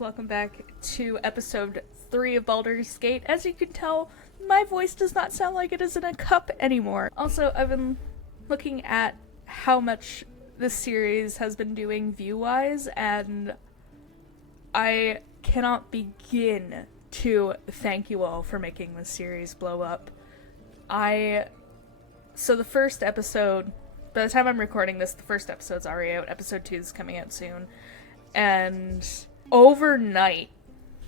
welcome back to episode 3 of Baldur's Gate. As you can tell, my voice does not sound like it is in a cup anymore. Also, I've been looking at how much this series has been doing view-wise, and I cannot begin to thank you all for making this series blow up. So the first episode, by the time I'm recording this, the first episode's already out. Episode 2 is coming out soon. And overnight,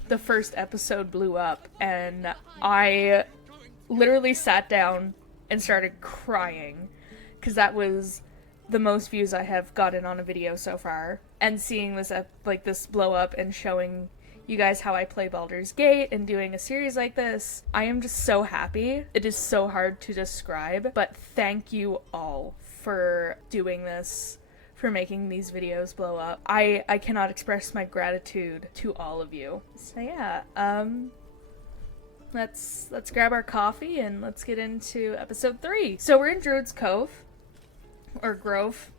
the first episode blew up, and I literally sat down and started crying, because that was the most views I have gotten on a video so far. And seeing this this blow up and showing you guys how I play Baldur's Gate and doing a series like this, I am just so happy. It is so hard to describe, but thank you all for doing this, for making these videos blow up. I cannot express my gratitude to all of you. So yeah, let's grab our coffee and let's get into episode 3. So we're in Druid's Cove, or Grove.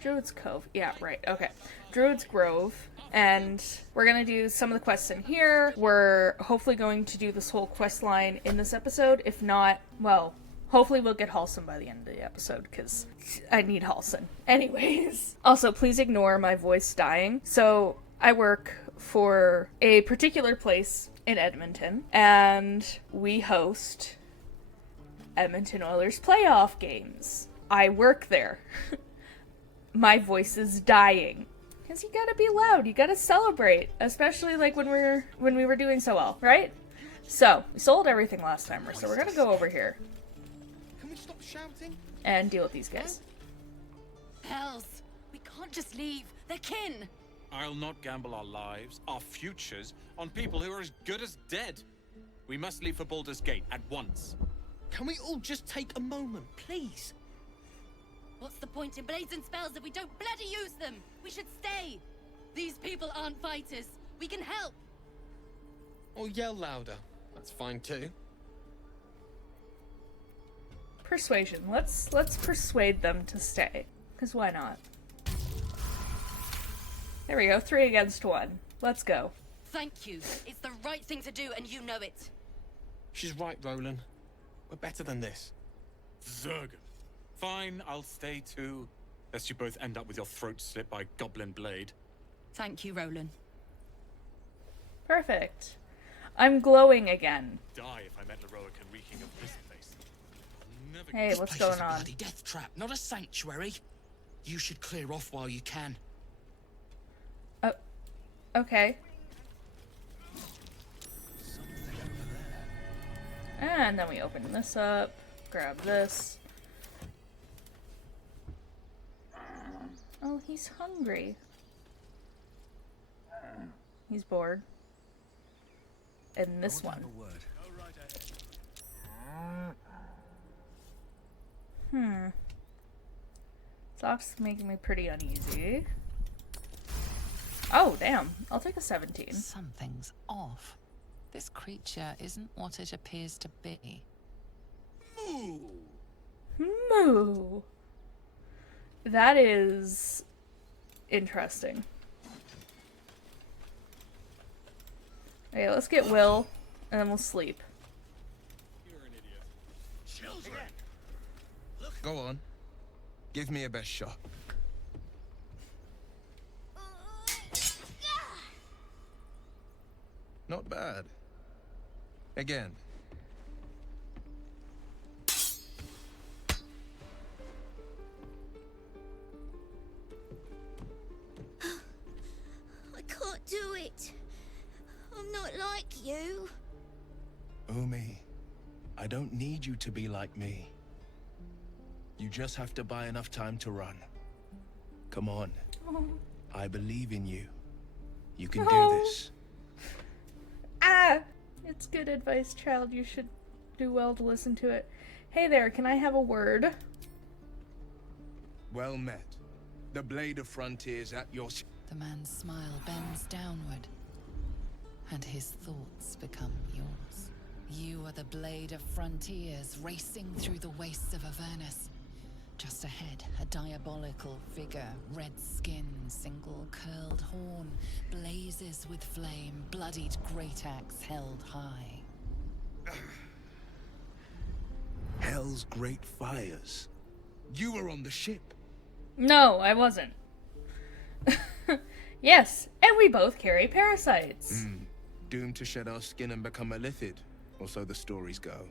Druid's Cove, yeah, right, okay. Druid's Grove, and we're gonna do some of the quests in here. We're hopefully going to do this whole quest line in this episode. If not, well, hopefully we'll get Halsin by the end of the episode, because I need Halsin. Anyways. Also, please ignore my voice dying. So, I work for a particular place in Edmonton, and we host Edmonton Oilers playoff games. I work there. My voice is dying. Because you gotta be loud, you gotta celebrate. Especially like when we were doing so well, right? So, we sold everything last time, so we're gonna go over here Stop shouting and deal with these guys. Hells, we can't just leave. They're kin. I'll not gamble our lives, our futures, on people who are as good as dead. We must leave for Baldur's Gate at once. Can we all just take a moment, please? What's the point in blades and spells if we don't bloody use them? We should stay. These people aren't fighters. We can help. Or yell louder. That's fine too. Persuasion. Let's persuade them to stay. Because why not? There we go. 3 against 1. Let's go. Thank you. It's the right thing to do, and you know it. She's right, Roland. We're better than this. Zerg. Fine, I'll stay too. Lest you both end up with your throat slit by goblin blade. Thank you, Roland. Perfect. I'm glowing again. Die if I met Leroic and reeking of this place. Never Hey, what's going on? Bloody death trap, not a sanctuary. You should clear off while you can. Okay. And then we open this up, grab this. Oh, he's hungry. He's bored. And this one. Sock's making me pretty uneasy. Oh, damn. I'll take a 17. Something's off. This creature isn't what it appears to be. Moo. That is interesting. Okay, let's get Will, and then we'll sleep. You're an idiot. Children! Go on. Give me a best shot. Not bad. Again. I can't do it. I'm not like you. Umi, I don't need you to be like me. You just have to buy enough time to run. Come on. Oh. I believe in you. You can No. do this. Ah! It's good advice, child. You should do well to listen to it. Hey there, can I have a word? Well met. The blade of frontiers at your... The man's smile bends downward, and his thoughts become yours. You are the blade of frontiers racing through the wastes of Avernus. Just ahead, a diabolical figure, red skin, single curled horn, blazes with flame, bloodied great axe held high. Hell's great fires. You were on the ship. No, I wasn't. Yes, and we both carry parasites. Doomed to shed our skin and become a lithid, or so the stories go.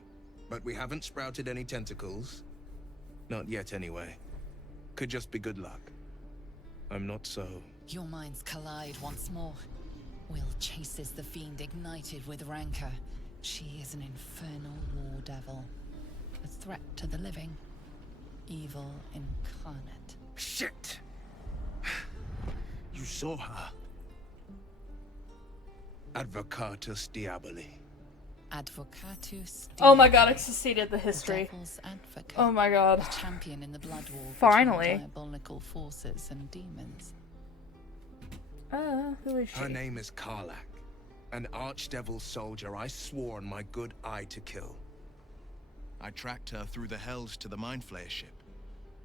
But we haven't sprouted any tentacles. Not yet, anyway. Could just be good luck. I'm not so... Your minds collide once more. Will chases the fiend ignited with rancor. She is an infernal war devil. A threat to the living. Evil incarnate. Shit! You saw her. Advocatus Diaboli. Advocatus. Oh my god, I succeeded the history. Devil's advocate. Oh my god. A champion in the blood war. Finally. Between diabolical forces and demons. Who is she? Her name is Karlach, an archdevil soldier I swore on my good eye to kill. I tracked her through the hells to the Mind Flayer ship,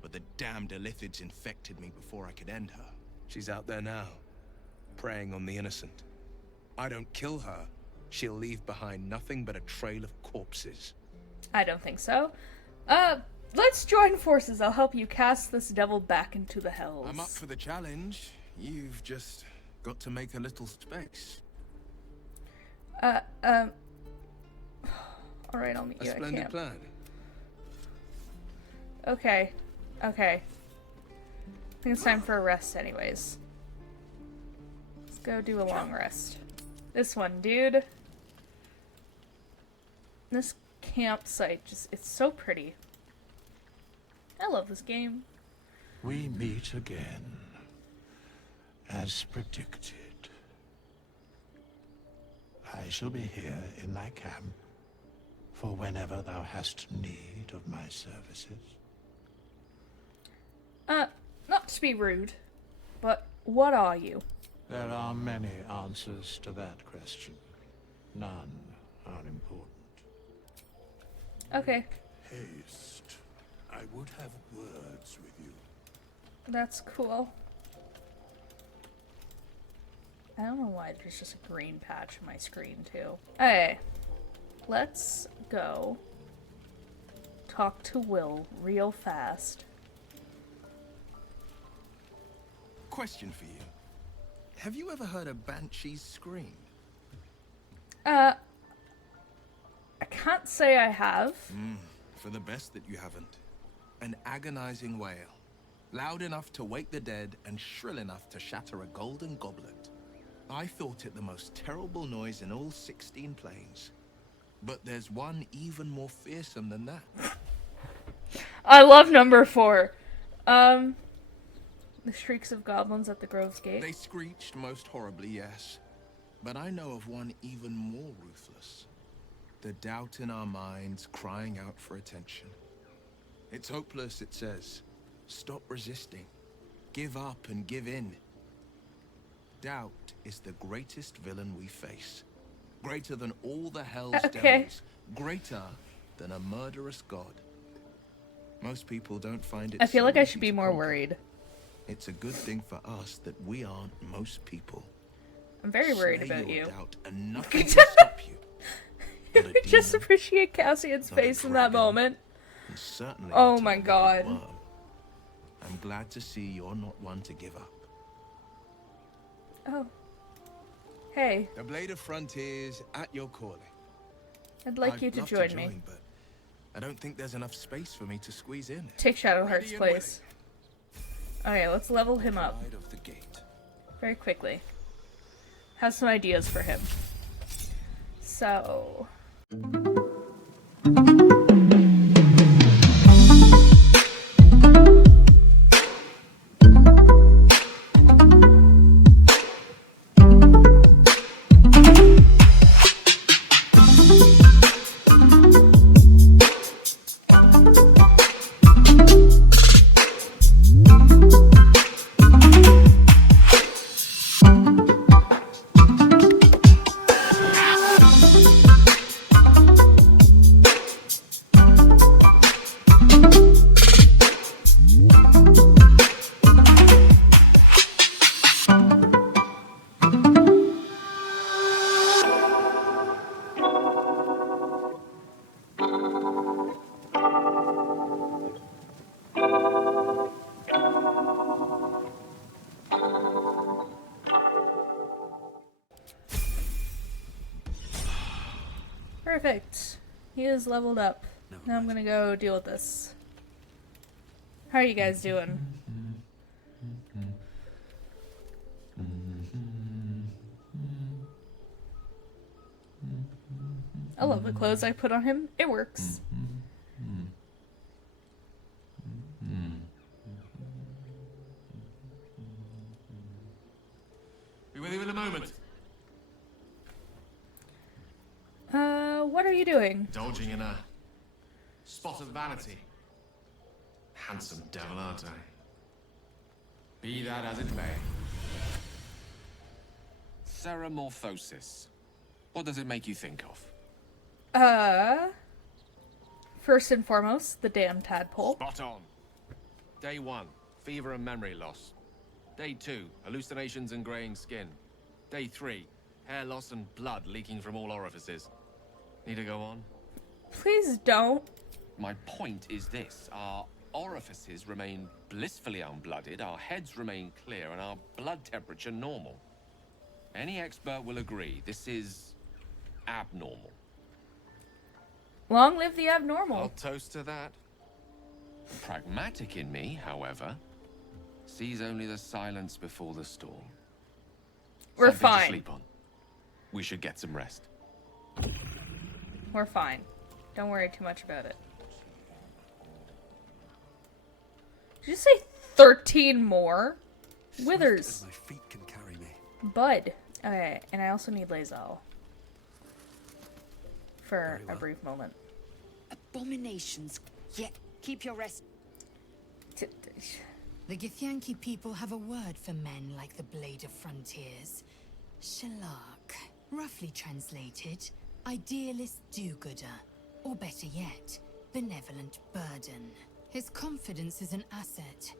but the damned Illithids infected me before I could end her. She's out there now, preying on the innocent. I don't kill her, she'll leave behind nothing but a trail of corpses. I don't think so. Let's join forces. I'll help you cast this devil back into the hells. I'm up for the challenge. You've just got to make a little space. Alright, I'll meet A you at splendid camp. plan. Okay. I think it's time for a rest anyways. Let's go do a long rest. This one, dude. This campsite it's so pretty. I love this game. We meet again, as predicted. I shall be here in thy camp, for whenever thou hast need of my services. Not to be rude, but what are you? There are many answers to that question. None are important. Okay, Haste. I would have words with you. that's cool. I don't know why there's just a green patch on my screen, too. Okay, let's go talk to Will real fast. Question for you. Have you ever heard a banshee's scream? I can't say I have. For the best that you haven't. An agonizing wail. Loud enough to wake the dead and shrill enough to shatter a golden goblet. I thought it the most terrible noise in all 16 planes. But there's one even more fearsome than that. I love number 4. The shrieks of goblins at the Grove's gate. They screeched most horribly, yes. But I know of one even more ruthless. The doubt in our minds crying out for attention. It's hopeless, it says. Stop resisting. Give up and give in. Doubt is the greatest villain we face. Greater than all the hell's devils. Greater than a murderous god. Most people don't find it. I feel so like I easy should be to more conquer. worried. It's a good thing for us that we aren't most people. I'm very worried Slay about your you. doubt and nothing can stop you. Not a Just demon, appreciate Cassian's not a face in that dragon, moment. and certainly Oh not a my wicked God. worm. I'm glad to see you're not one to give up. Oh. Hey, The Blade of Frontiers at your calling. I'd like I'd you to love join me. but I don't think there's enough space for me to squeeze in. Take Shadowheart's Ready and place. Okay, let's level him up Pride of the gate. very quickly. Have some ideas for him. So... Perfect. He is leveled up. Now I'm gonna go deal with this. How are you guys doing? I love the clothes I put on him. It works. Be with you in a moment. What are you doing? Indulging in a spot of vanity. Handsome devil, aren't I? Be that as it may. Ceramorphosis. What does it make you think of? First and foremost, the damn tadpole. Spot on. Day 1, fever and memory loss. Day 2, hallucinations and graying skin. Day 3, hair loss and blood leaking from all orifices. Need to go on? Please don't. My point is this. Our orifices remain blissfully unblooded, our heads remain clear, and our blood temperature normal. Any expert will agree this is abnormal. Long live the abnormal. I'll toast to that. Pragmatic in me, however, sees only the silence before the storm. We're Something to fine. sleep on. We should get some rest. We're fine. Don't worry too much about it. Did you say 13 more? Withers. My feet can carry me. Bud. Okay, and I also need Lazal. For a brief moment. Abominations. Yeah, keep your rest. The Githyanki people have a word for men like the Blade of Frontiers. Shalak. Roughly translated, idealist do-gooder. Or better yet, benevolent burden. His confidence is an asset.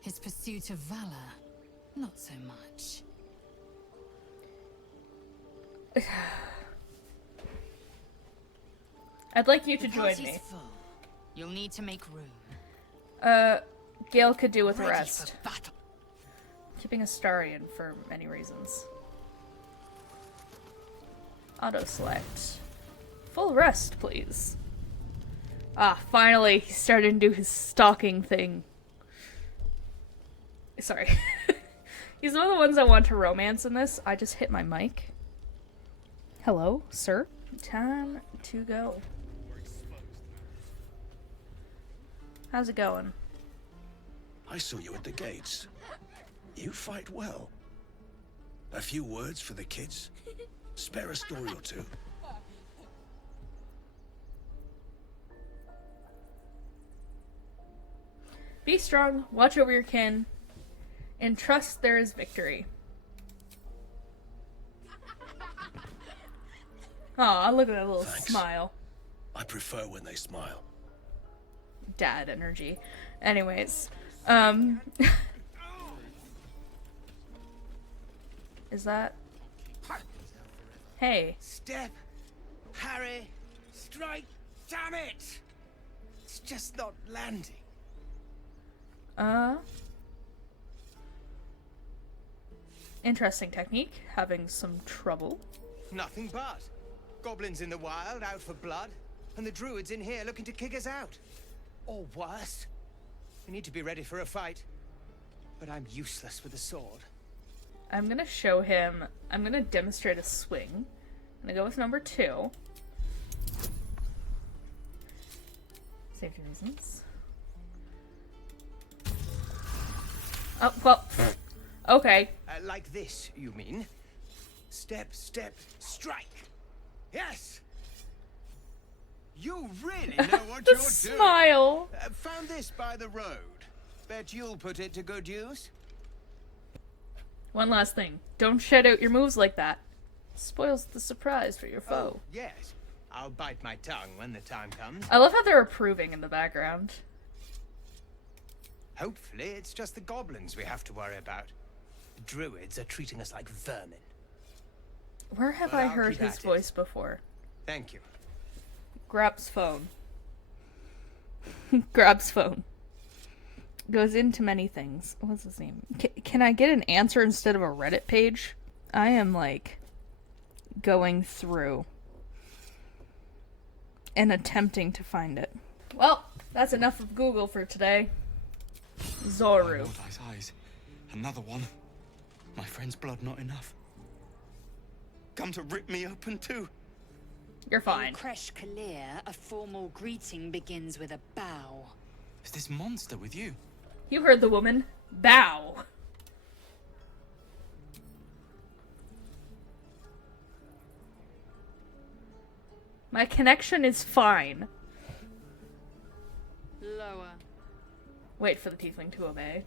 His pursuit of valor, not so much. I'd like you to The join party's me. full. You'll need to make room. Gale could do with Ready rest. for battle. Keeping Astarion for many reasons. Auto select. Full rest, please. Ah, finally, he started to do his stalking thing. Sorry. He's one of the ones I want to romance in this. I just hit my mic. Hello, sir. Time to go. How's it going? I saw you at the gates. You fight well. A few words for the kids? Spare a story or two. Be strong, watch over your kin, and trust there is victory. Aw, look at that little Thanks. smile. I prefer when they smile. Dad energy. Anyways, is that? Hey. Step, parry, strike, damn it! It's just not landing. Interesting technique. Having some trouble. Nothing but. Goblins in the wild, out for blood, and the druids in here looking to kick us out. Or worse. We need to be ready for a fight. But I'm useless with a sword. I'm gonna show him. I'm gonna demonstrate a swing. I'm gonna go with number 2. Safety reasons. Oh, well. Okay. Like this, you mean? Step, step, strike. Yes! You really know what you're doing. Smile. Found this by the road. Bet you'll put it to good use. One last thing. Don't shed out your moves like that. Spoils the surprise for your foe. Oh, yes. I'll bite my tongue when the time comes. I love how they're approving in the background. Hopefully, it's just the goblins we have to worry about. The druids are treating us like vermin. Where have But I I'll heard keep his at it. voice before? Thank you. Grabs phone. Grabs phone. Goes into many things. What's his name? Can I get an answer instead of a Reddit page? I am like going through. and attempting to find it. Well, that's enough of Google for today. Zoru. Thy's eyes. Another one. My friend's blood not enough. Come to rip me open too. You're fine. In Kresh Kalir, a formal greeting begins with a bow. Is this monster with you? You heard the woman. Bow. My connection is fine. Lower. Wait for the tiefling to obey.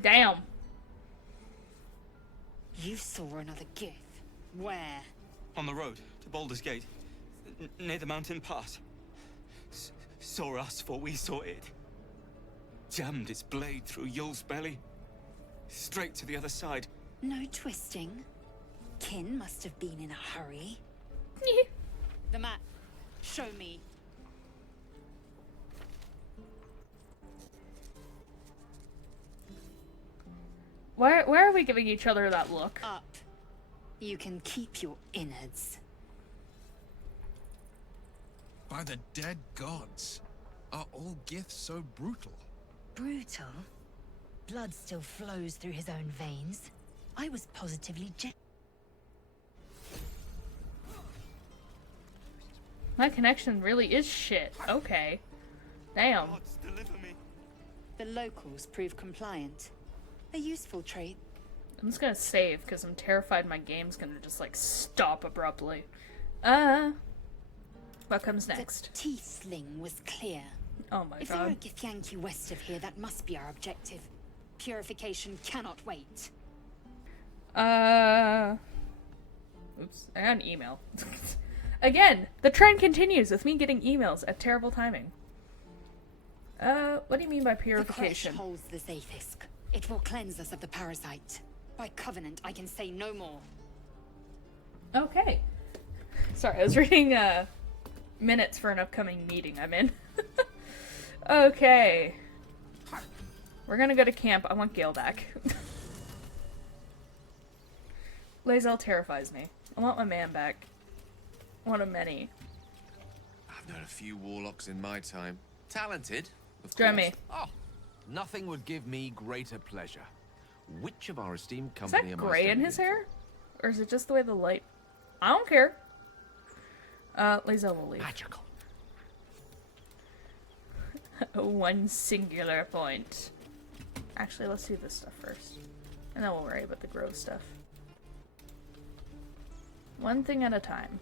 Damn. You saw another gith. Where? On the road to Baldur's Gate, near the mountain pass. Saw us, for we saw it. Jammed its blade through Yul's belly, straight to the other side. No twisting. Kin must have been in a hurry. The map. Show me. Why are we giving each other that look? Up. You can keep your innards. By the dead gods, are all giths so brutal? Brutal? Blood still flows through his own veins. I was positively My connection really is shit. Okay. Damn. The locals prove compliant. A useful trait. I'm just gonna save because I'm terrified my game's gonna just like stop abruptly. What comes next? The tiefling was clear. Oh my If there are god. Githyanki west of here, that must be our objective. Purification cannot wait. Oops, I got an email. Again, the trend continues with me getting emails at terrible timing. What do you mean by purification? The Kresh holds the Zaithisk. It will cleanse us of the parasite. By covenant, I can say no more. Okay. Sorry, I was reading, minutes for an upcoming meeting I'm in. Okay. We're gonna go to camp. I want Gale back. Lae'zel terrifies me. I want my man back. One of many. I've known a few warlocks in my time. Talented, of Join course. me. Oh, nothing would give me greater pleasure. Which of our esteemed Is company that am I gray in standing his hair? Or is it just the way the light... I don't care. Lae'zel will leave. Magical. One singular point. Actually, let's do this stuff first. And then we'll worry about the grove stuff. One thing at a time.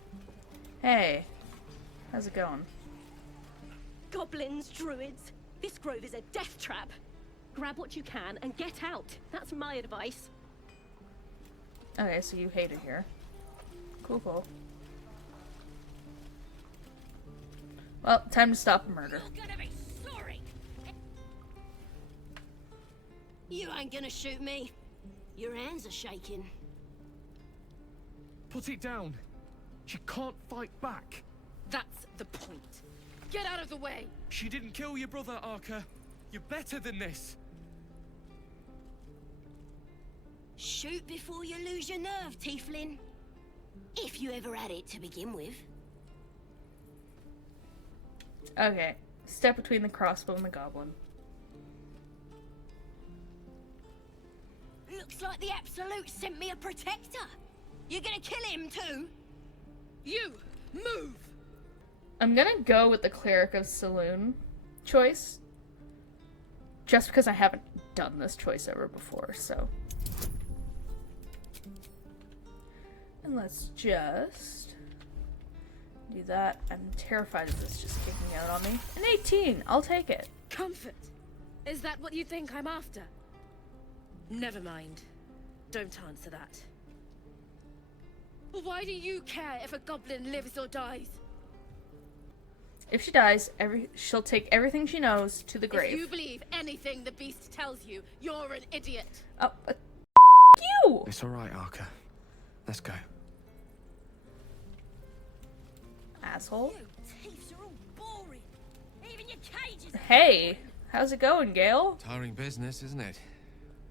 Hey. How's it going? Goblins, druids. This grove is a death trap. Grab what you can and get out. That's my advice. Okay, so you hate it here. Cool, cool. Well, time to stop the murder. You're gonna be sorry. You ain't gonna shoot me. Your hands are shaking. Put it down. She can't fight back. That's the point. Get out of the way. She didn't kill your brother, Arca. You're better than this. Shoot before you lose your nerve, tiefling. If you ever had it to begin with. Okay. Step between the crossbow and the goblin. Looks like the Absolute sent me a protector. You're gonna kill him too? You, move! I'm gonna go with the Cleric of Saloon choice. Just because I haven't done this choice ever before, so. And let's just do that. I'm terrified of this just kicking out on me. An 18! I'll take it. Comfort. Is that what you think I'm after? Never mind. Don't answer that. Why do you care if a goblin lives or dies? If she dies, she'll take everything she knows to the grave. If you believe anything the beast tells you, you're an idiot. Oh, you! It's all right, Arca. Let's go. Asshole. Thieves are all boring. Even your cages. Hey, how's it going, Gale? Tiring business, isn't it?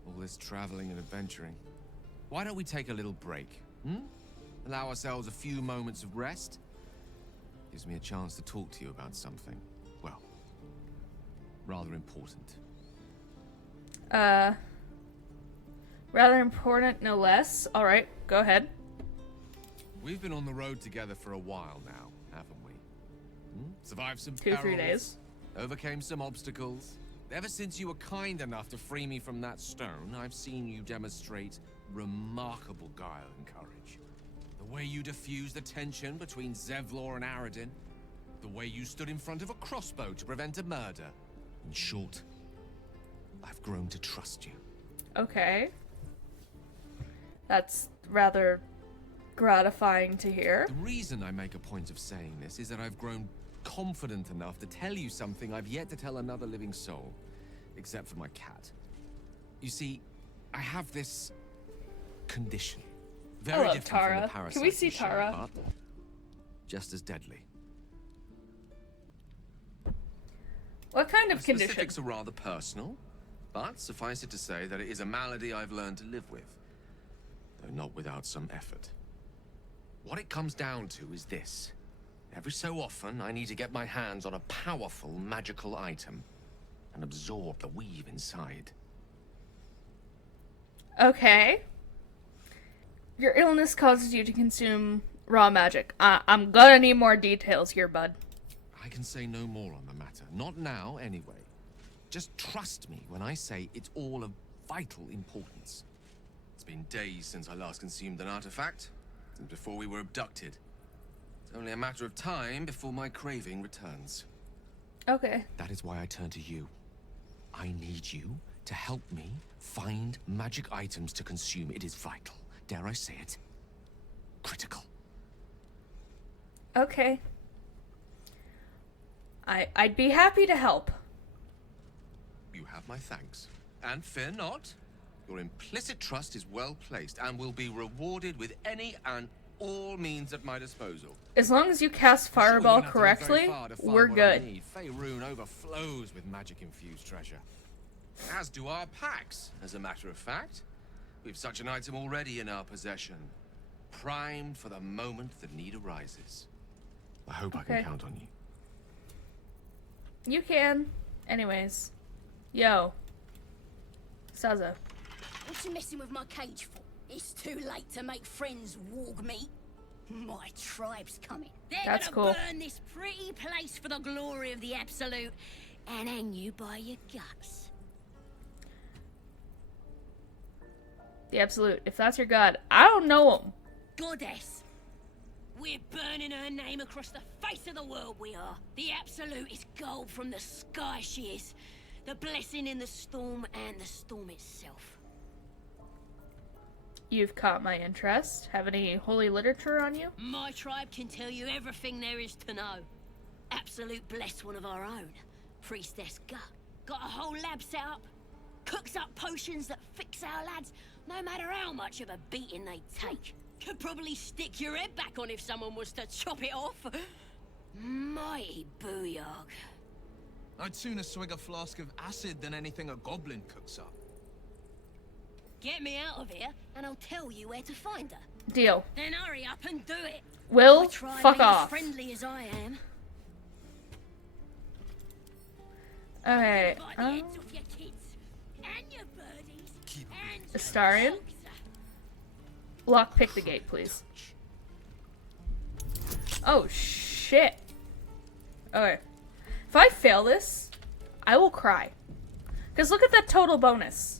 All this traveling and adventuring. Why don't we take a little break? Allow ourselves a few moments of rest. Gives me a chance to talk to you about something, well, rather important. Rather important, no less. All right, go ahead. We've been on the road together for a while now, haven't we? Survived some 2-3 days. Overcame some obstacles. Ever since you were kind enough to free me from that stone, I've seen you demonstrate remarkable guile and courage. The way you diffused the tension between Zevlor and Aradin. The way you stood in front of a crossbow to prevent a murder. In short, I've grown to trust you. Okay. That's rather gratifying to hear. The reason I make a point of saying this is that I've grown confident enough to tell you something I've yet to tell another living soul, except for my cat. You see, I have this condition. Very love different Tara. from the parasite Can we see you share, Tara? but just as deadly. What kind of The condition? specifics are rather personal, but suffice it to say that it is a malady I've learned to live with, though not without some effort. What it comes down to is this. Every so often, I need to get my hands on a powerful magical item and absorb the weave inside. Okay. Your illness causes you to consume raw magic. I'm gonna need more details here, bud. I can say no more on the matter. Not now, anyway. Just trust me when I say it's all of vital importance. It's been days since I last consumed an artifact, since before we were abducted. It's only a matter of time before my craving returns. Okay. That is why I turn to you. I need you to help me find magic items to consume. It is vital. Dare I say it? Critical. Okay. I'd be happy to help. You have my thanks. And fear not. Your implicit trust is well placed and will be rewarded with any and all means at my disposal. As long as you cast Fireball correctly, we're good. Faerun overflows with magic-infused treasure. As do our packs, as a matter of fact. We've such an item already in our possession. Primed for the moment the need arises. I hope I can count on you. You can. Anyways. Yo. Sazza. What you messing with my cage for? It's too late to make friends, warg meat. My tribe's coming. They're That's gonna cool. burn this pretty place for the glory of the Absolute and hang you by your guts. The Absolute. If that's your god, I don't know him. Goddess. We're burning her name across the face of the world, we are. The Absolute is gold from the sky, she is. The blessing in the storm and the storm itself. You've caught my interest. Have any holy literature on you? My tribe can tell you everything there is to know. Absolute bless one of our own. Priestess Gut. Got a whole lab set up. Cooks up potions that fix our lads, no matter how much of a beating they take. Could probably stick your head back on if someone was to chop it off. Mighty booyog. I'd sooner swig a flask of acid than anything a goblin cooks up. Get me out of here, and I'll tell you where to find her. Deal. Then hurry up and do it. Will, My tribe fuck ain't off. as friendly as I am. Alright. By the heads of your kids and your birdies and your Astarion? Lockpick the gate, please. Oh, shit. Okay. If I fail this, I will cry. Because look at that total bonus.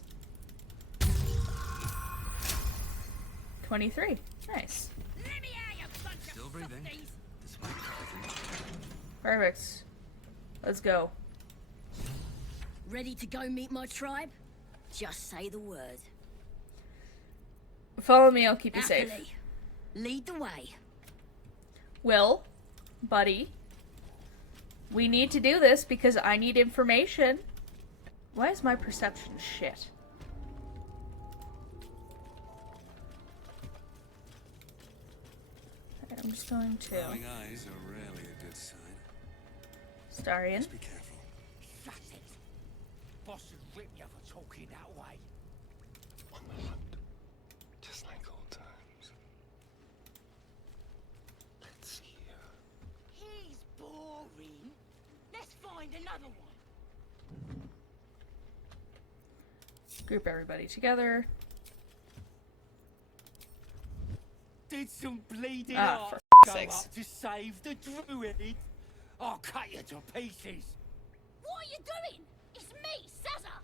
23. Nice. Still breathing. Perfect. Let's go. Ready to go meet my tribe? Just say the word. Follow me, I'll keep you safe. Happily. Lead the way. Will, buddy, we need to do this because I need information. Why is my perception shit? I'm just going to... Glowing eyes are rarely a good sign. Starion. Just be careful. Shut it. Boss would rip you for talking that way. On the hunt, just like old times. another one. Group everybody together. Did some bleeding Ah, heart for go sakes. up to save the druid? I'll cut you to pieces. What are you doing? It's me, Sazza.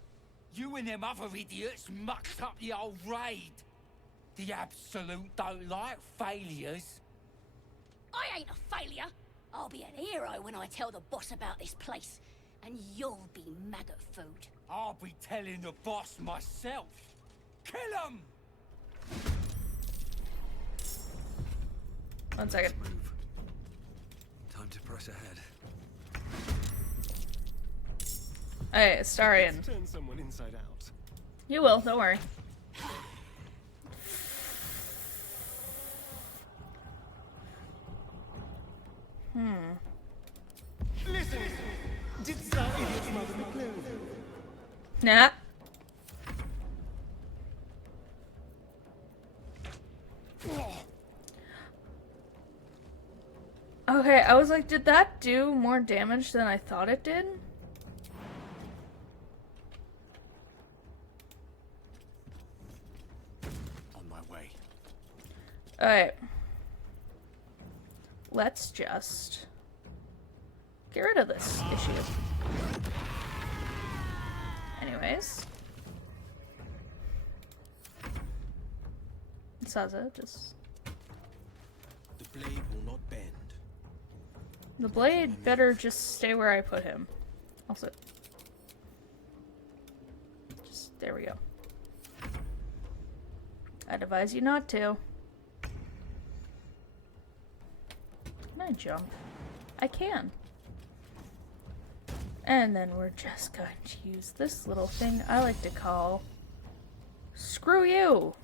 You and them other idiots mucked up the old raid. The Absolute don't like failures. I ain't a failure. I'll be an hero when I tell the boss about this place. And you'll be maggot food. I'll be telling the boss myself. Kill him! 1 second. Move. Time to press ahead. Hey, Astarion. Turn someone inside out. You will, don't worry. Listen! Did that idiot's mother be clear? Nah. Okay, I was like, did that do more damage than I thought it did? On my way. Alright. Let's just get rid of this issue. Anyways. Sazza, just... The blade will not bend. The blade better just stay where I put him. Also. Just, there we go. I'd advise you not to. Can I jump? I can. And then we're just going to use this little thing I like to call Screw You!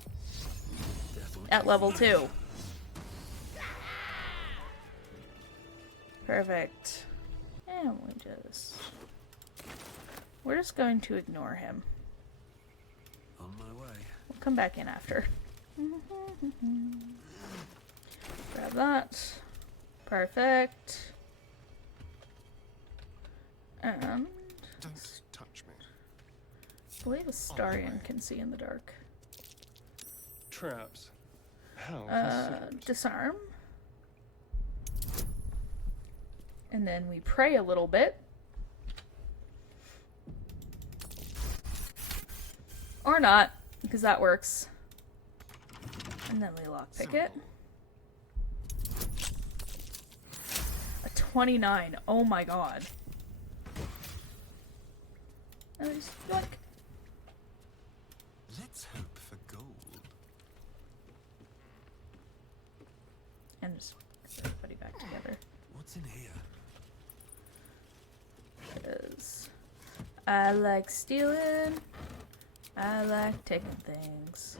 At level 2. Perfect. And we're just going to ignore him. On my way. We'll come back in after. Grab that. Perfect. And Don't touch me. I believe Astarion can see in the dark. Traps. How considerate. Disarm. And then we pray a little bit. Or not, because that works. And then we lockpick it. A 29. Oh my god. And we just yoink. Let's hope for gold. And just get everybody back together. What's in here? Because I like stealing. I like taking things.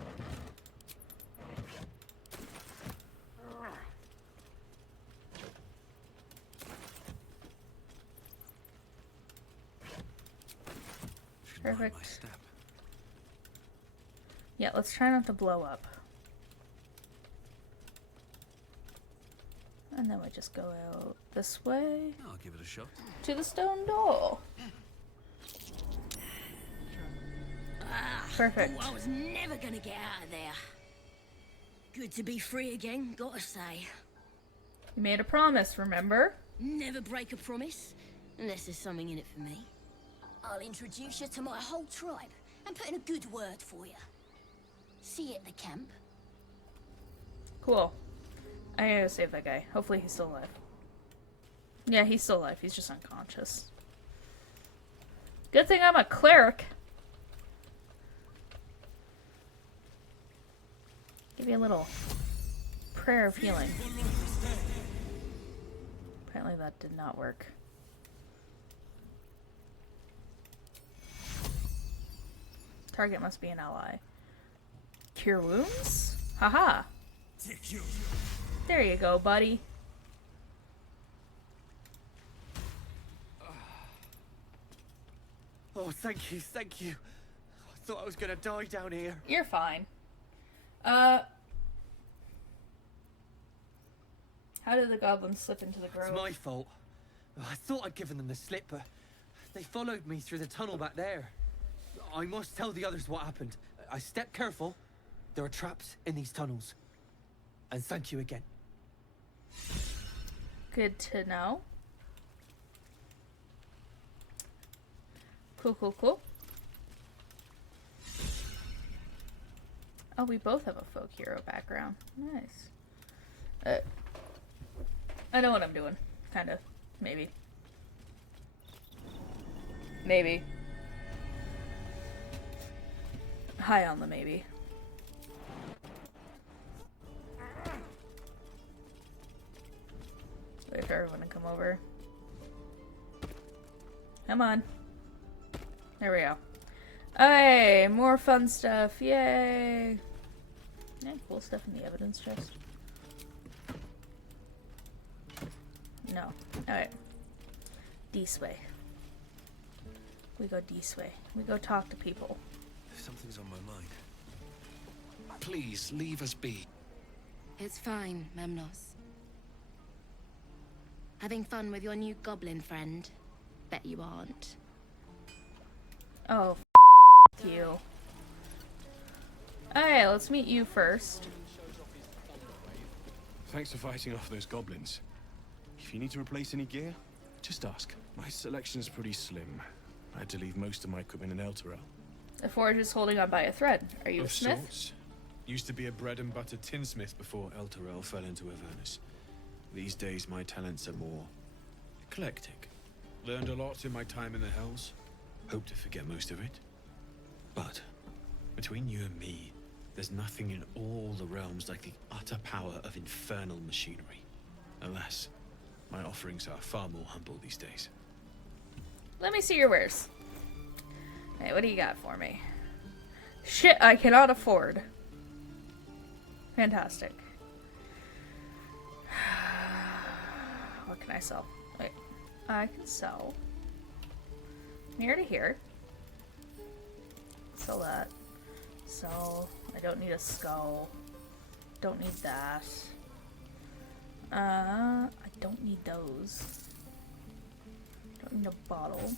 Perfect. Yeah, let's try not to blow up. And then we just go out this way. I'll give it a shot. To the stone door. Perfect. I was never gonna get out of there. Good to be free again, gotta say. You made a promise, remember? Never break a promise, unless there's something in it for me. I'll introduce you to my whole tribe and put in a good word for you. See you at the camp. Cool. I gotta save that guy. Hopefully he's still alive. Yeah, he's still alive. He's just unconscious. Good thing I'm a cleric. Give you a little prayer of healing. Apparently that did not work. Target must be an ally. Cure wounds? Haha. There you go, buddy. Oh, thank you, thank you. I thought I was gonna die down here. You're fine. How did the goblins slip into the grove? It's my fault. I thought I'd given them the slip, but They followed me through the tunnel back there. I must tell the others what happened. I stepped careful. There are traps in these tunnels. And thank you again. Good to know. Cool, cool, cool. Oh, we both have a folk hero background. Nice. I know what I'm doing. Kind of. Maybe. Maybe. High on the maybe. Wait for everyone to come over. Come on. There we go. Okay, more fun stuff. Yay! Yeah, cool stuff in the evidence chest. No. Alright. This way. We go this way. We go talk to people. Something's on my mind. Please, leave us be. It's fine, Memnos. Having fun with your new goblin friend? Bet you aren't. Oh, you. Alright, let's meet you first. Thanks for fighting off those goblins. If you need to replace any gear, just ask. My selection's pretty slim. I had to leave most of my equipment in Elturel. The forge is holding on by a thread. Are you a Of smith? sorts. Used to be a bread and butter tinsmith before Elturel fell into Avernus. These days my talents are more eclectic. Learned a lot in my time in the Hells. Hope to forget most of it. But between you and me, there's nothing in all the realms like the utter power of infernal machinery. Alas, my offerings are far more humble these days. Let me see your wares. Hey, what do you got for me? Shit I cannot afford. Fantastic. What can I sell? Wait. I can sell. Here to here. Sell that. Sell. I don't need a skull. Don't need that. I don't need those. Don't need a bottle.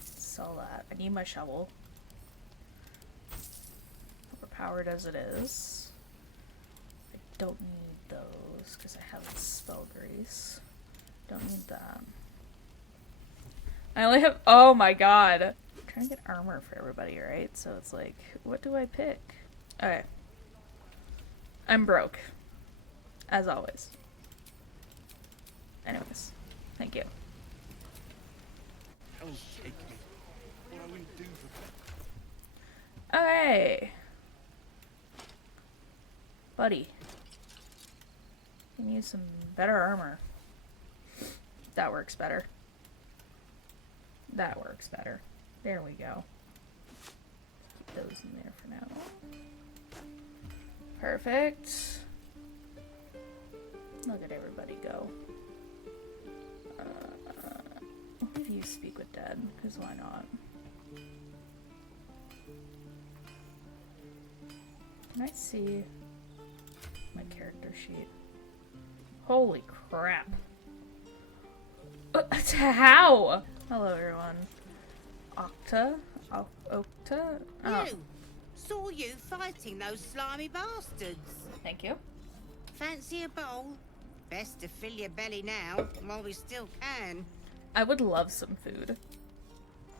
Sell that. I need my shovel. Overpowered as it is. I don't need those because I have spell grease. Don't need that. I only have. Oh my god. I'm trying to get armor for everybody, right? So it's like, what do I pick? Okay. I'm broke. As always. Anyways. Thank you. Hell take me. What I wouldn't do for Okay. Buddy. Can use some better armor. That works better. That works better. There we go. Keep those in there for now. Perfect. Look at everybody go. You speak with dead, because why not? Can I see my character sheet? Holy crap. How? Hello everyone. Okta? Okta? Oh. You! Saw you fighting those slimy bastards. Thank you. Fancy a bowl? Best to fill your belly now, while we still can. I would love some food.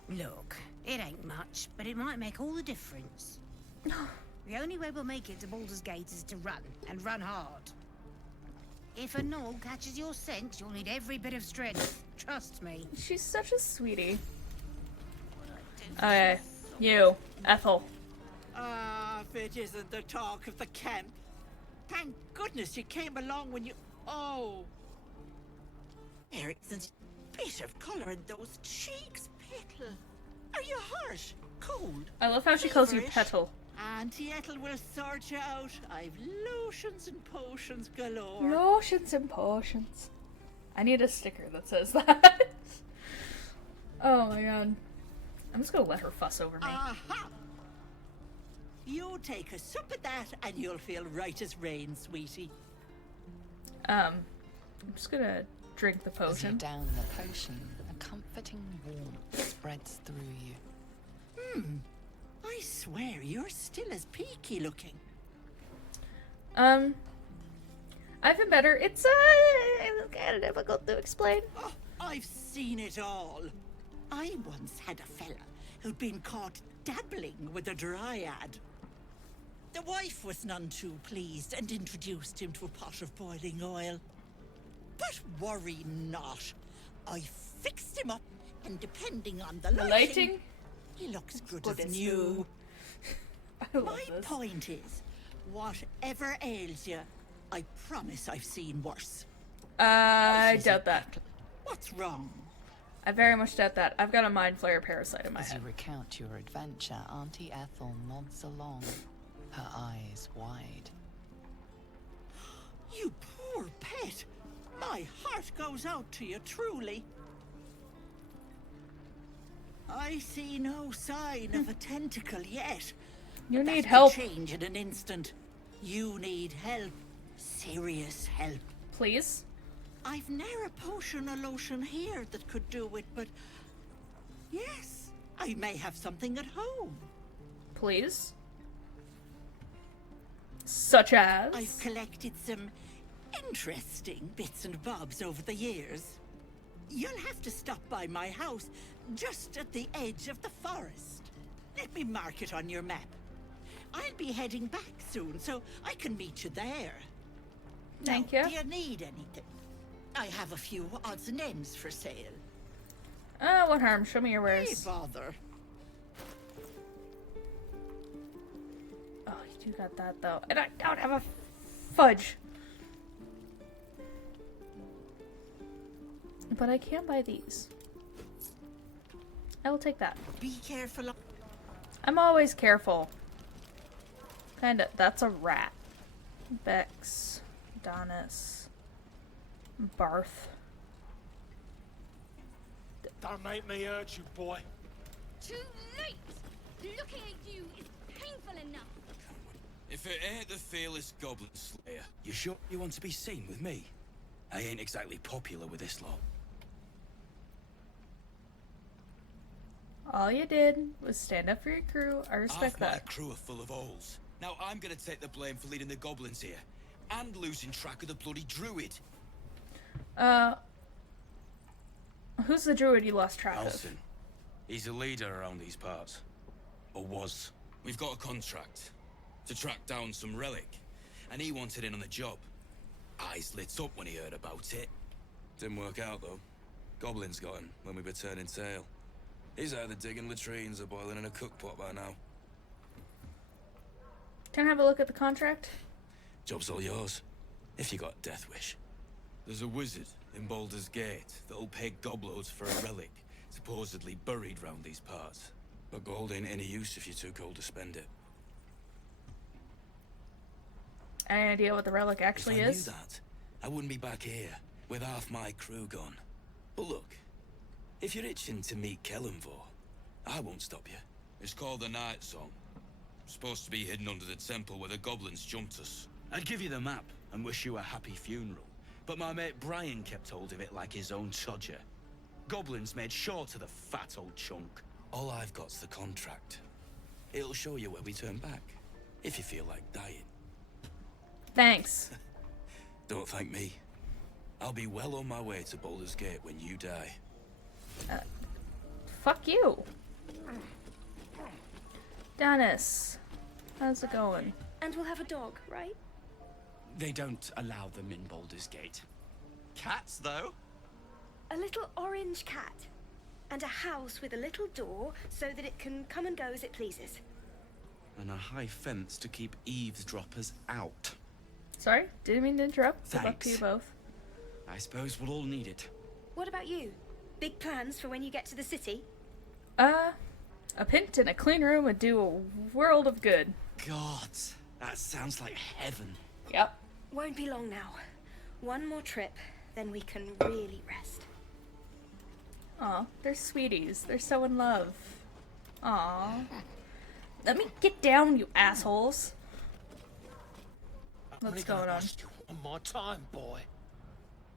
Look, it ain't much, but it might make all the difference. The only way we'll make it to Baldur's Gate is to run, and run hard. If a gnoll catches your scent, you'll need every bit of strength. Trust me. She's such a sweetie. Okay, you, Ethel. Ah, if it isn't the talk of the camp. Thank goodness you came along when you... Oh. There isn't a bit of colour in those cheeks, Petal. Are you hurt? Cold? I love how she calls you Feverish? Petal. Auntie Ethel will sort you out. I've lotions and potions galore. Lotions and potions. I need a sticker that says that. Oh my god. I'm just gonna let her fuss over me. Aha! You take a sip of that and you'll feel right as rain, sweetie. I'm just gonna drink the As you potion. down the potion, a comforting warmth spreads through you. I swear you're still as peaky looking. I've been better. It's kind of difficult to explain. Oh, I've seen it all. I once had a fella who'd been caught dabbling with a dryad. The wife was none too pleased and introduced him to a pot of boiling oil. But worry not. I fixed him up, and depending on the lighting, he looks good as new. My point is, whatever ails you, I promise I've seen worse. I doubt that. What's wrong? I very much doubt that. I've got a mind flayer parasite in my As head. you recount your adventure, Auntie Ethel nods along, her eyes wide. You poor pet. My heart goes out to you, truly. I see no sign of a tentacle yet. You need That could help. change in an instant. You need help. Serious help. Please? I've ne'er a potion or lotion here that could do it, but yes, I may have something at home. Please? Such as? I've collected some interesting bits and bobs over the years. You'll have to stop by my house, just at the edge of the forest. Let me mark it on your map. I'll be heading back soon, so I can meet you there. Thank now, you. Do you need anything? I have a few odds and ends for sale. What harm? Show me your wares. Hey, bother. Oh, you do got that though. And I don't have a fudge. But I can buy these. I will take that. Be careful. I'm always careful. Kinda. That's a rat. Bex. Donis. Barth. Don't make me hurt you, boy. Too late! Looking at you is painful enough. If it ain't the fearless goblin slayer, you sure you want to be seen with me? I ain't exactly popular with this lot. All you did was stand up for your crew. I respect Half my that. crew are full of holes. Now I'm gonna take the blame for leading the goblins here, and losing track of the bloody druid. Who's the druid you lost track of? Halsin. He's a leader around these parts. Or was. We've got a contract to track down some relic, and he wanted in on the job. Eyes lit up when he heard about it. Didn't work out though. Goblins got him when we were turning tail. He's either digging latrines or boiling in a cookpot by now. Can I have a look at the contract? Job's all yours, if you got a death wish. There's a wizard in Baldur's Gate that'll pay gobloads for a relic, supposedly buried round these parts. But gold ain't any use if you're too cold to spend it. Any idea what the relic actually If I is? knew that, I wouldn't be back here with half my crew gone. But look, if you're itching to meet Kellenvor, I won't stop you. It's called the Night Song. Supposed to be hidden under the temple where the goblins jumped us. I'd give you the map and wish you a happy funeral, but my mate Brian kept hold of it like his own Todger. Goblins made sure to the fat old chunk. All I've got's the contract. It'll show you where we turn back, if you feel like dying. Thanks. Don't thank me. I'll be well on my way to Baldur's Gate when you die. Fuck you. Donis, how's it going? And we'll have a dog, right? They don't allow them in Baldur's Gate. Cats, though? A little orange cat. And a house with a little door so that it can come and go as it pleases. And a high fence to keep eavesdroppers out. Sorry, didn't mean to interrupt. Good luck to you Thanks. both. I suppose we'll all need it. What about you? Big plans for when you get to the city? A pint in a clean room would do a world of good. God, that sounds like heaven. Yep. Won't be long now. One more trip, then we can really rest. Aw, they're sweeties. They're so in love. Aw. Let me get down, you assholes. What's going on? Ask you one more time, boy.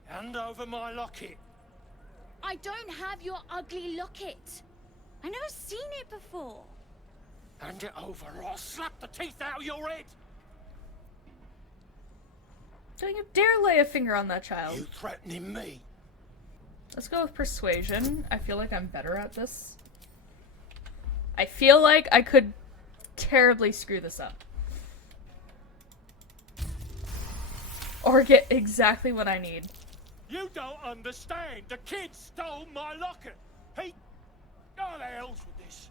Hand over my locket. I don't have your ugly locket. I never seen it before. Hand it over or I'll slap the teeth out of your head! Don't you dare lay a finger on that child. You threatening me? Let's go with persuasion. I feel like I'm better at this. I feel like I could terribly screw this up. Or get exactly what I need. You don't understand. The kid stole my locket. He... Oh, the hell's with this?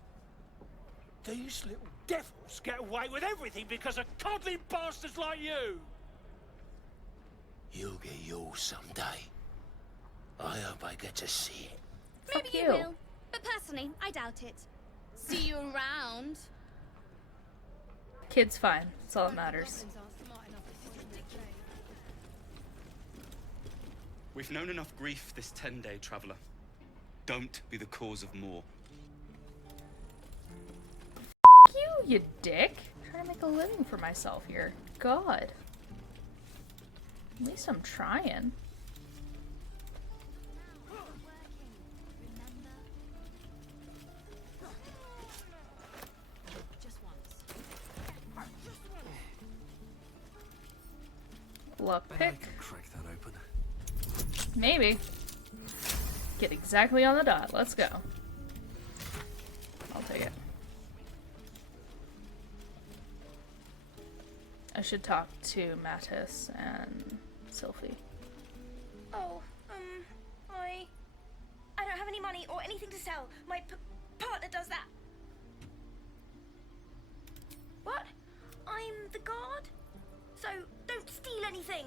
These little devils get away with everything because of coddling bastards like you. You'll get yours someday. I hope I get to see it. Maybe you will, but personally, I doubt it. See you around. Kid's fine. That's all that matters. We've known enough grief this 10-day traveler. Don't be the cause of more. You dick. I'm trying to make a living for myself here. God. At least I'm trying. Lockpick. Crack that open. Maybe. Get exactly on the dot. Let's go. I'll take it. I should talk to Mattis and Sylphie. Oh, I don't have any money or anything to sell. My partner does that. What? I'm the guard? So don't steal anything.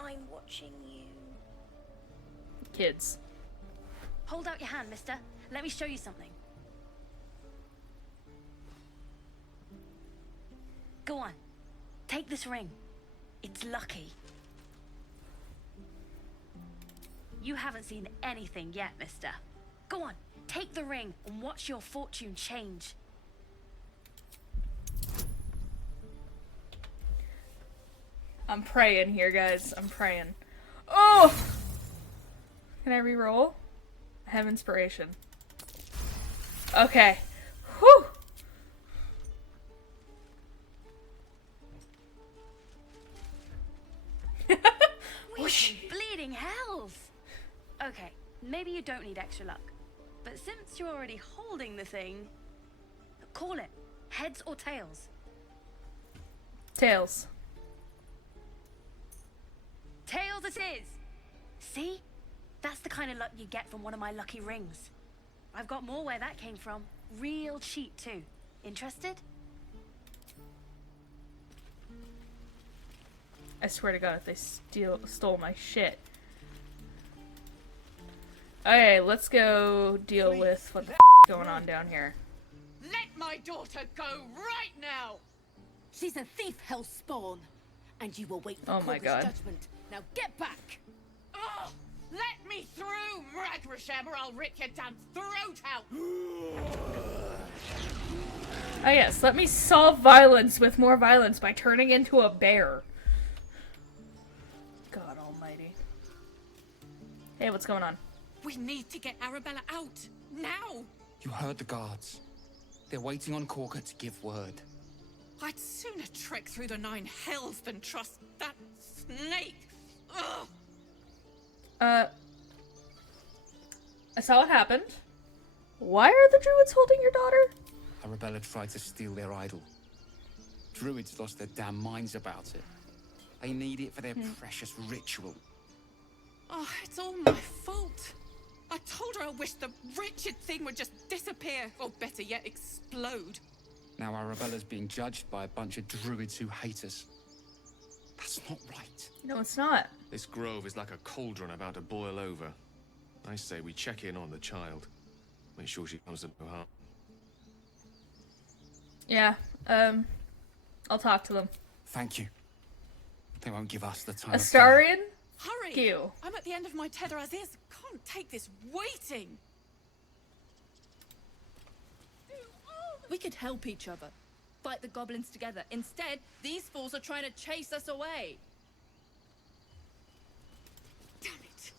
I'm watching you. Kids. Hold out your hand, mister. Let me show you something. Go on. Take this ring. It's lucky. You haven't seen anything yet, mister. Go on. Take the ring and watch your fortune change. I'm praying here, guys. I'm praying. Oh! Can I re-roll? I have inspiration. Okay. Whew! Bleeding hells! Okay, maybe you don't need extra luck. But since you're already holding the thing, call it. Heads or tails? Tails. Tails it is! See? That's the kind of luck you get from one of my lucky rings. I've got more where that came from. Real cheap too. Interested? I swear to God, if they stole my shit. Okay, let's go deal with what the going on down here. Let my daughter go right now! She's a thief, hellspawn, and you will wait for Oh my Corvus' God. judgment. Now get back! Oh, let me through, Ragrasham, or I'll rip your damn throat out! Ah yes, let me solve violence with more violence by turning into a bear. God almighty. Hey, what's going on? We need to get Arabella out, now! You heard the guards. They're waiting on Corker to give word. I'd sooner trek through the 9 hells than trust that snake! Ugh. I saw what happened. Why are the druids holding your daughter? Arabella tried to steal their idol. Druids lost their damn minds about it. They need it for their precious ritual. Oh, it's all my fault. I told her I wished the wretched thing would just disappear, or better yet, explode. Now Arabella's being judged by a bunch of druids who hate us. That's not right. No, it's not. This grove is like a cauldron about to boil over. I say we check in on the child. Make sure she comes to no harm. Yeah, I'll talk to them. Thank you. They won't give us the time. Astarion? Hurry! You. I'm at the end of my tether as is. Can't take this waiting. We could help each other. Fight the goblins together. Instead, these fools are trying to chase us away. Damn it.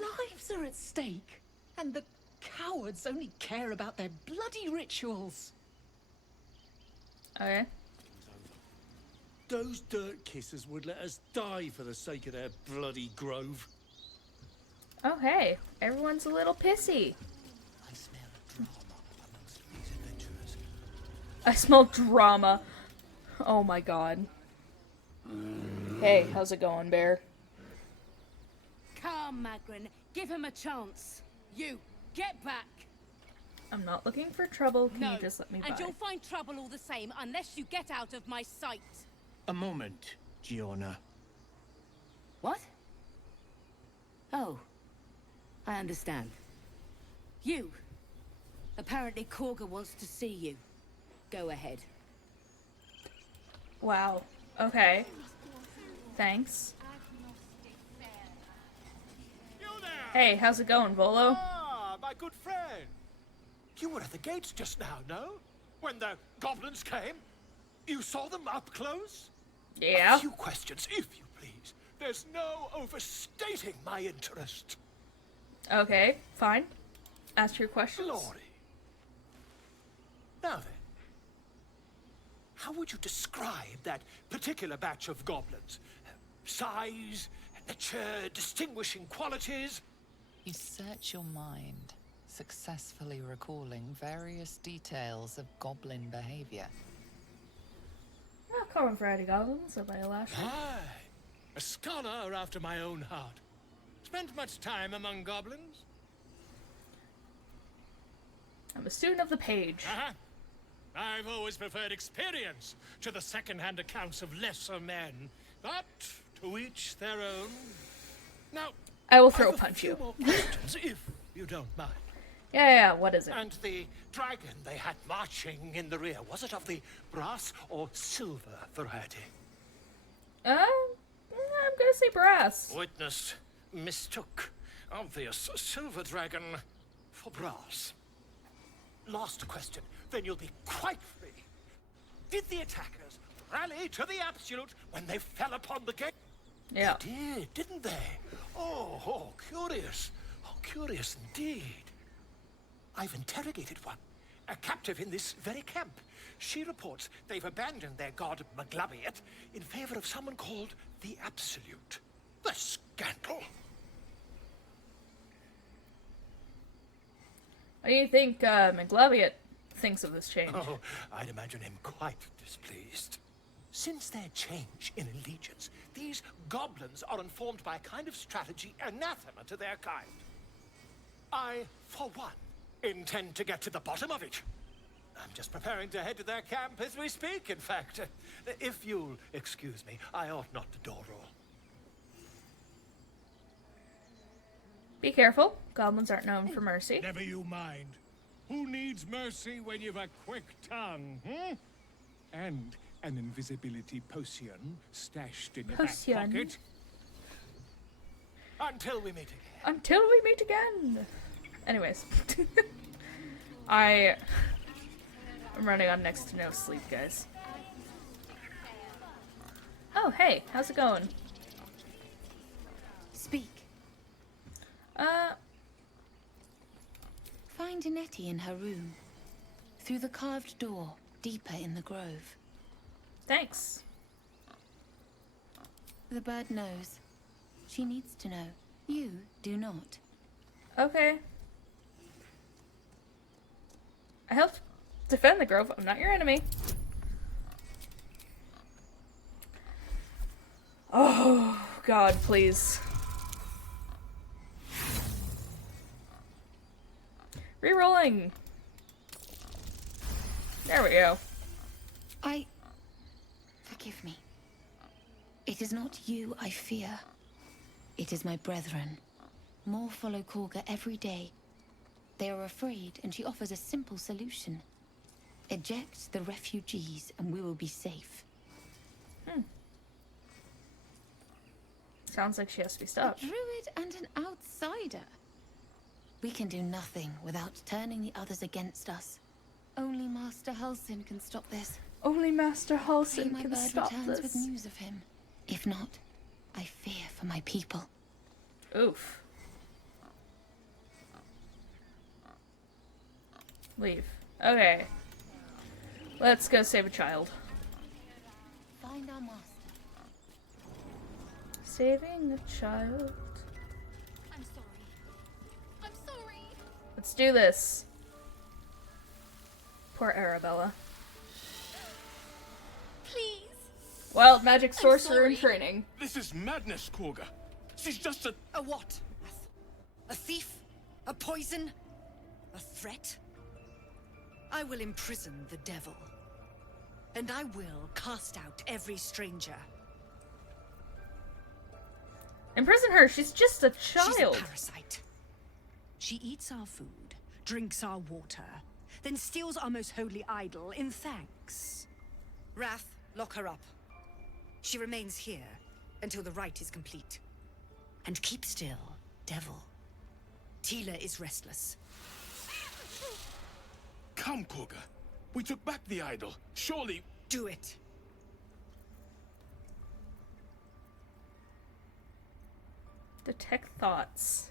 Lives are at stake. And the cowards only care about their bloody rituals. Okay. Those dirt kissers would let us die for the sake of their bloody grove. Oh, hey. Everyone's a little pissy. I smell drama. Oh my god. Hey, how's it going, Bear? Come, Magrin. Give him a chance. You, get back. I'm not looking for trouble. Can you just let me by? And you'll find trouble all the same unless you get out of my sight. A moment, Giona. What? Oh. I understand. You. Apparently Korga wants to see you. Go ahead. Wow. Okay. Thanks. Hey, how's it going, Volo? Ah, my good friend. You were at the gates just now, no? When the goblins came? You saw them up close? Yeah. A few questions, if you please. There's no overstating my interest. Okay, fine. Ask your questions. Glory. Now then. How would you describe that particular batch of goblins? Size, nature, distinguishing qualities? You search your mind, successfully recalling various details of goblin behavior. Oh, common variety goblins, by a lash. Aye, a scholar after my own heart. Spent much time among goblins? I'm a student of the page. I've always preferred experience to the second-hand accounts of lesser men, but to each their own. Now, I will throw I've punch a few you. more questions, if you don't mind. Yeah, what is it? And the dragon they had marching in the rear, was it of the brass or silver variety? I'm gonna say brass. Witness mistook obvious silver dragon for brass. Last question, then you'll be quite free. Did the attackers rally to the absolute when they fell upon the gate? Yeah. They did, didn't they? Oh, curious. Oh, curious indeed. I've interrogated one, a captive in this very camp. She reports they've abandoned their god Maglabiet in favor of someone called the Absolute. The scandal! What do you think Maglabiet thinks of this change? Oh, I'd imagine him quite displeased. Since their change in allegiance, these goblins are informed by a kind of strategy anathema to their kind. I, for one, intend to get to the bottom of it. I'm just preparing to head to their camp as we speak, in fact. If you'll excuse me, I ought not to door roll. Be careful. Goblins aren't known for mercy. Never you mind. Who needs mercy when you've a quick tongue, hmm? And an invisibility potion stashed in your back pocket. Until we meet again. Until we meet again. Anyways. I'm running on next to no sleep, guys. Oh, hey, how's it going? Speak. Find Nettie in her room. Through the carved door, deeper in the grove. Thanks. The bird knows. She needs to know. You do not. Okay. I helped defend the grove. I'm not your enemy. Oh, God, please. Rerolling. There we go. Forgive me. It is not you I fear. It is my brethren. More follow Korga every day. They are afraid, and she offers a simple solution. Eject the refugees, and we will be safe. Sounds like she has to be stopped. A druid and an outsider. We can do nothing without turning the others against us. Only Master Halsin can stop this. Only Master Halsin my can bird stop returns this. with news of him. If not, I fear for my people. Oof. Leave. Okay. Let's go save a child. Find our master. Saving a child. I'm sorry. I'm sorry. Let's do this. Poor Arabella. Please. Wild magic sorcerer in training. This is madness, Korga. She's just a... A what? A thief? A poison? A threat? I will imprison the devil. And I will cast out every stranger. Imprison her. She's just a child. She's a parasite. She eats our food, drinks our water, then steals our most holy idol in thanks. Rath, lock her up. She remains here until the rite is complete. And keep still, devil. Tila is restless. Come, Korga. We took back the idol. Surely... Do it. Detect thoughts.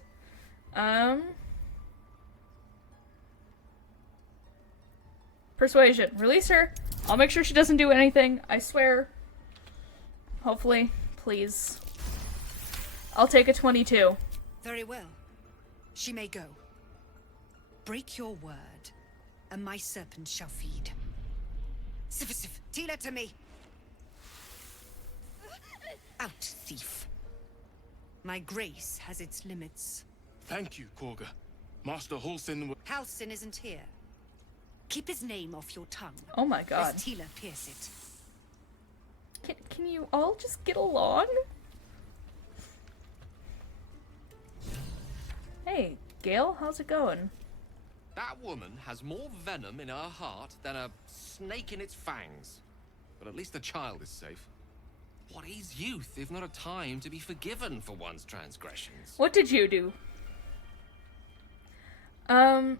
Persuasion. Release her. I'll make sure she doesn't do anything. I swear. Hopefully. Please. I'll take a 22. Very well. She may go. Break your word, and my serpent shall feed. Sif, Tila to me. Out, thief. My grace has its limits. Thank you, Korga. Master Halsin... Halsin isn't here. Keep his name off your tongue. Oh my god. Lest Tila pierce it. Can you all just get along? Hey, Gale, how's it going? That woman has more venom in her heart than a snake in its fangs. But at least the child is safe. What is youth if not a time to be forgiven for one's transgressions? What did you do? Putting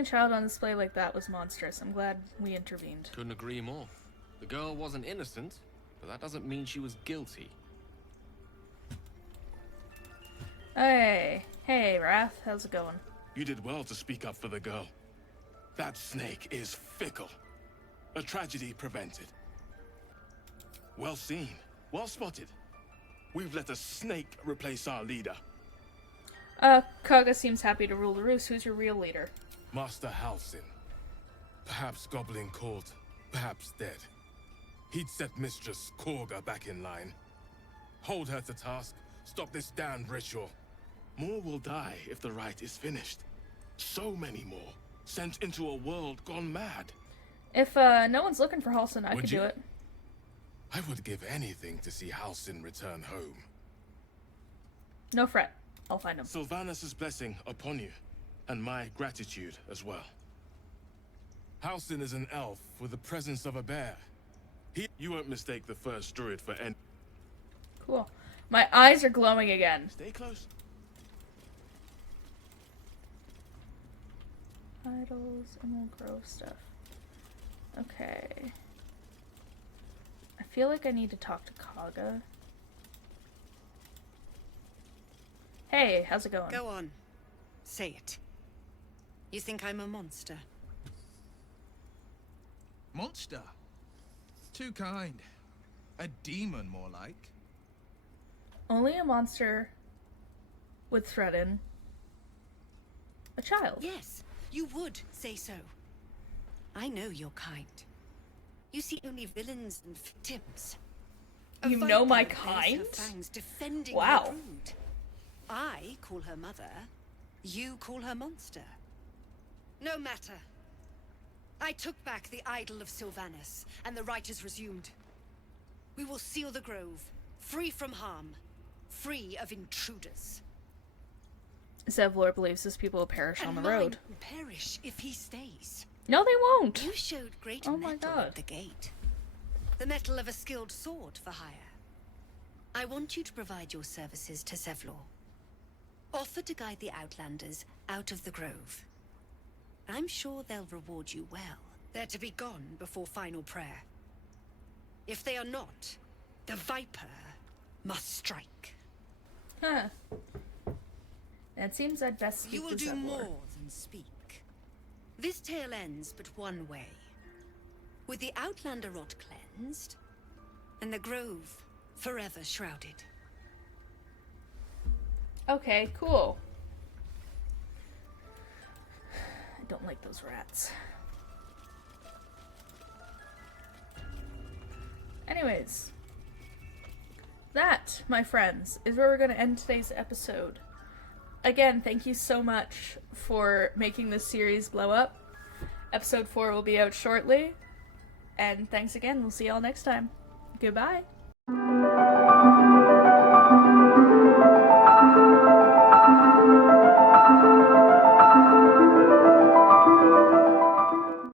a child on display like that was monstrous. I'm glad we intervened. Couldn't agree more. The girl wasn't innocent, but that doesn't mean she was guilty. Hey, Rath, how's it going? You did well to speak up for the girl. That snake is fickle. A tragedy prevented. Well seen. Well spotted. We've let a snake replace our leader. Kaga seems happy to rule the roost. Who's your real leader? Master Halsin. Perhaps goblin caught, perhaps dead. He'd set Mistress Korga back in line. Hold her to task, stop this damned ritual. More will die if the rite is finished. So many more, sent into a world gone mad. If no one's looking for Halsin, I could do it. I would give anything to see Halsin return home. No fret. I'll find him. Sylvanus' blessing upon you, and my gratitude as well. Halsin is an elf with the presence of a bear. You won't mistake the first druid for any... Cool. My eyes are glowing again. Stay close. Idols, Emerald Grove stuff. Okay. I feel like I need to talk to Kaga. Hey, how's it going? Go on. Say it. You think I'm a monster? Monster? Too kind. A demon, more like. Only a monster would threaten a child. Yes, you would say so. I know your kind. You see only villains and victims. You know my kind? Defending wow. her brood. I call her mother. You call her monster. No matter. I took back the idol of Sylvanus, and the rite is resumed. We will seal the grove, free from harm, free of intruders. Zevlor believes his people will perish on the road. Will perish if he stays. No, they won't. You showed great metal at the gate. The metal of a skilled sword for hire. I want you to provide your services to Zevlor. Offer to guide the Outlanders out of the grove. I'm sure they'll reward you well. They're to be gone before final prayer. If they are not, the Viper must strike. Huh. And it seems I'd best speak You will to do Zevlor. more than speak. This tale ends but one way. With the Outlander rot cleansed, and the grove forever shrouded. Okay, cool. I don't like those rats. Anyways, that, my friends, is where we're going to end today's episode. Again, thank you so much for making this series blow up. Episode 4 will be out shortly. And thanks again. We'll see y'all next time. Goodbye.